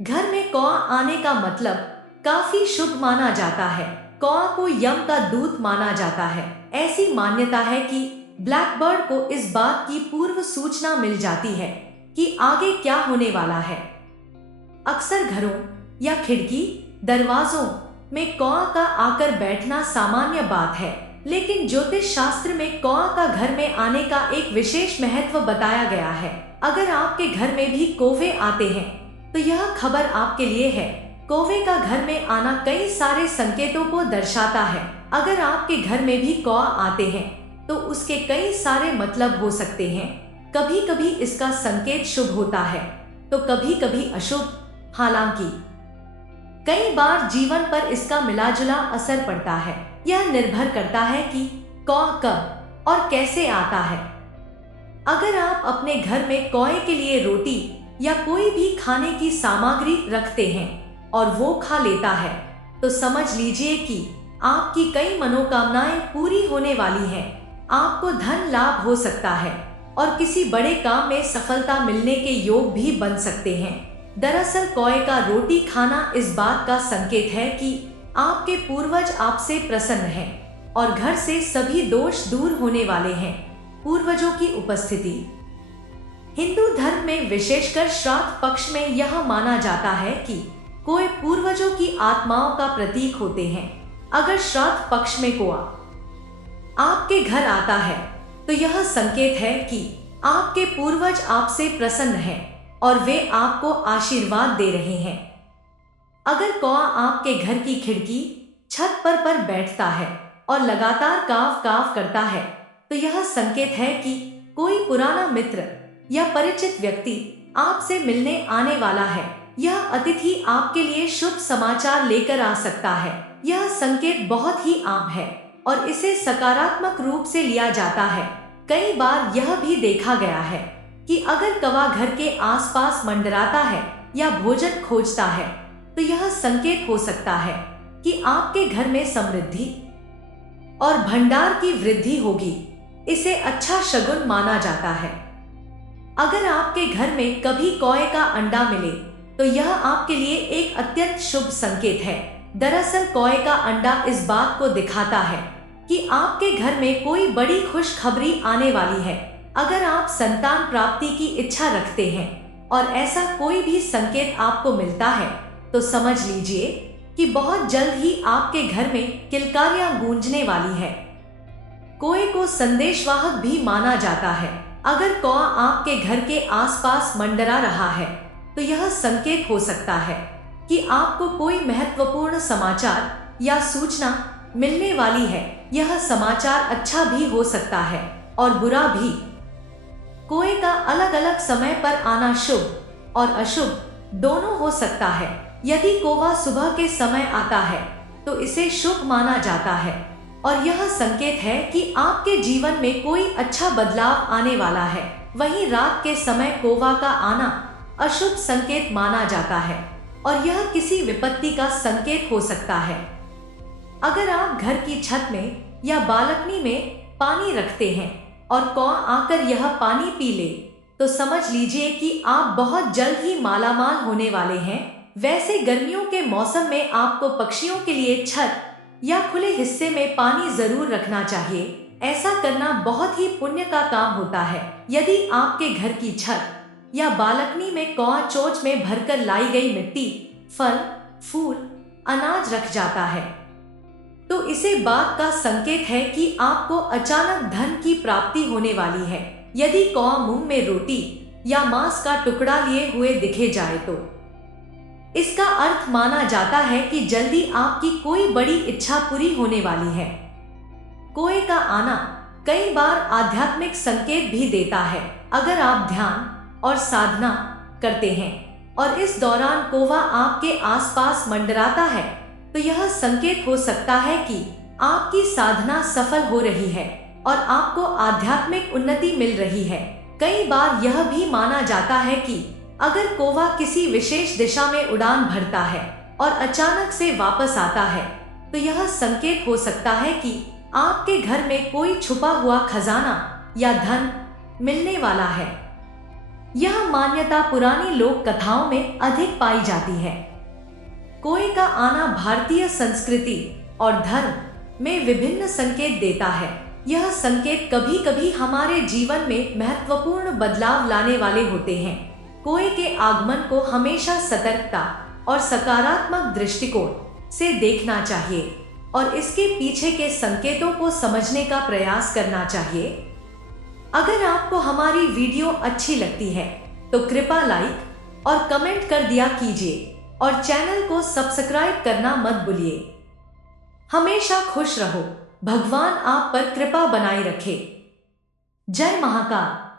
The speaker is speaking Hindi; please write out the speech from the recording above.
घर में कौआ आने का मतलब काफी शुभ माना जाता है। कौआ को यम का दूत माना जाता है। ऐसी मान्यता है कि ब्लैकबर्ड को इस बात की पूर्व सूचना मिल जाती है कि आगे क्या होने वाला है। अक्सर घरों या खिड़की दरवाजों में कौआ का आकर बैठना सामान्य बात है, लेकिन ज्योतिष शास्त्र में कौआ का घर में आने का एक विशेष महत्व बताया गया है। अगर आपके घर में भी कौवे आते हैं तो यह खबर आपके लिए है। कौवे का घर में आना कई सारे संकेतों को दर्शाता है। अगर आपके घर में भी कौआ आते हैं तो उसके कई सारे मतलब हो सकते हैं। कभी कभी इसका संकेत शुभ होता है तो कभी कभी अशुभ। हालांकि कई बार जीवन पर इसका मिलाजुला असर पड़ता है। यह निर्भर करता है कि कौआ कब और कैसे आता है। अगर आप अपने घर में कौए के लिए रोटी या कोई भी खाने की सामग्री रखते हैं और वो खा लेता है तो समझ लीजिए कि आपकी कई मनोकामनाएं पूरी होने वाली हैं। आपको धन लाभ हो सकता है और किसी बड़े काम में सफलता मिलने के योग भी बन सकते हैं। दरअसल कौए का रोटी खाना इस बात का संकेत है कि आपके पूर्वज आपसे प्रसन्न हैं और घर से सभी दोष दूर होने वाले हैं। पूर्वजों की उपस्थिति हिंदू धर्म में विशेषकर श्राद्ध पक्ष में यह माना जाता है कि कौए पूर्वजों की आत्माओं का प्रतीक होते हैं। अगर श्राद्ध पक्ष में कौआ आपके घर आता है तो यह संकेत है कि आपके पूर्वज आपसे प्रसन्न हैं और वे आपको आशीर्वाद दे रहे हैं। अगर कौआ आपके घर की खिड़की छत पर बैठता है और लगातार काव काव करता है तो यह संकेत है कि कोई पुराना मित्र या परिचित व्यक्ति आपसे मिलने आने वाला है। यह अतिथि आपके लिए शुभ समाचार लेकर आ सकता है। यह संकेत बहुत ही आम है और इसे सकारात्मक रूप से लिया जाता है। कई बार यह भी देखा गया है कि अगर कौवा घर के आसपास मंडराता है या भोजन खोजता है तो यह संकेत हो सकता है कि आपके घर में समृद्धि और भंडार की वृद्धि होगी। इसे अच्छा शगुन माना जाता है। अगर आपके घर में कभी कौए का अंडा मिले तो यह आपके लिए एक अत्यंत शुभ संकेत है। दरअसल कौए का अंडा इस बात को दिखाता है कि आपके घर में कोई बड़ी खुशखबरी आने वाली है। अगर आप संतान प्राप्ति की इच्छा रखते हैं और ऐसा कोई भी संकेत आपको मिलता है तो समझ लीजिए कि बहुत जल्द ही आपके घर में किलकारियां गूंजने वाली है। कौए को संदेशवाहक भी माना जाता है। अगर कौआ आपके घर के आसपास मंडरा रहा है तो यह संकेत हो सकता है कि आपको कोई महत्वपूर्ण समाचार या सूचना मिलने वाली है। यह समाचार अच्छा भी हो सकता है और बुरा भी। कौए का अलग अलग समय पर आना शुभ और अशुभ दोनों हो सकता है। यदि कौवा सुबह के समय आता है तो इसे शुभ माना जाता है और यह संकेत है कि आपके जीवन में कोई अच्छा बदलाव आने वाला है। वहीं रात के समय कौवा का आना अशुभ संकेत माना जाता है और यह किसी विपत्ति का संकेत हो सकता है। अगर आप घर की छत में या बालकनी में पानी रखते हैं और कौआ आकर यह पानी पी ले तो समझ लीजिए कि आप बहुत जल्द ही मालामाल होने वाले हैं। वैसे गर्मियों के मौसम में आपको पक्षियों के लिए छत या खुले हिस्से में पानी जरूर रखना चाहिए। ऐसा करना बहुत ही पुण्य का काम होता है। यदि आपके घर की छत या बालकनी में कौआ चोंच में भरकर लाई गई मिट्टी, फल, फूल, अनाज रख जाता है तो इसे बात का संकेत है कि आपको अचानक धन की प्राप्ति होने वाली है। यदि कौआ मुंह में रोटी या मांस का टुकड़ा लिए हुए दिखे जाए तो इसका अर्थ माना जाता है कि जल्दी आपकी कोई बड़ी इच्छा पूरी होने वाली है। कौए का आना कई बार आध्यात्मिक संकेत भी देता है। अगर आप ध्यान और साधना करते हैं और इस दौरान कौवा आपके आसपास मंडराता है तो यह संकेत हो सकता है कि आपकी साधना सफल हो रही है और आपको आध्यात्मिक उन्नति मिल रही है। कई बार यह भी माना जाता है कि अगर कौवा किसी विशेष दिशा में उड़ान भरता है और अचानक से वापस आता है तो यह संकेत हो सकता है कि आपके घर में कोई छुपा हुआ खजाना या धन मिलने वाला है। यह मान्यता पुरानी लोक कथाओं में अधिक पाई जाती है। कोए का आना भारतीय संस्कृति और धर्म में विभिन्न संकेत देता है। यह संकेत कभी कभी हमारे जीवन में महत्वपूर्ण बदलाव लाने वाले होते हैं। कोए के आगमन को हमेशा सतर्कता और सकारात्मक दृष्टिकोण से देखना चाहिए और इसके पीछे के संकेतों को समझने का प्रयास करना चाहिए। अगर आपको हमारी वीडियो अच्छी लगती है तो कृपया लाइक और कमेंट कर दिया कीजिए और चैनल को सब्सक्राइब करना मत भूलिए। हमेशा खुश रहो, भगवान आप पर कृपा बनाए रखे। जय महाकाल।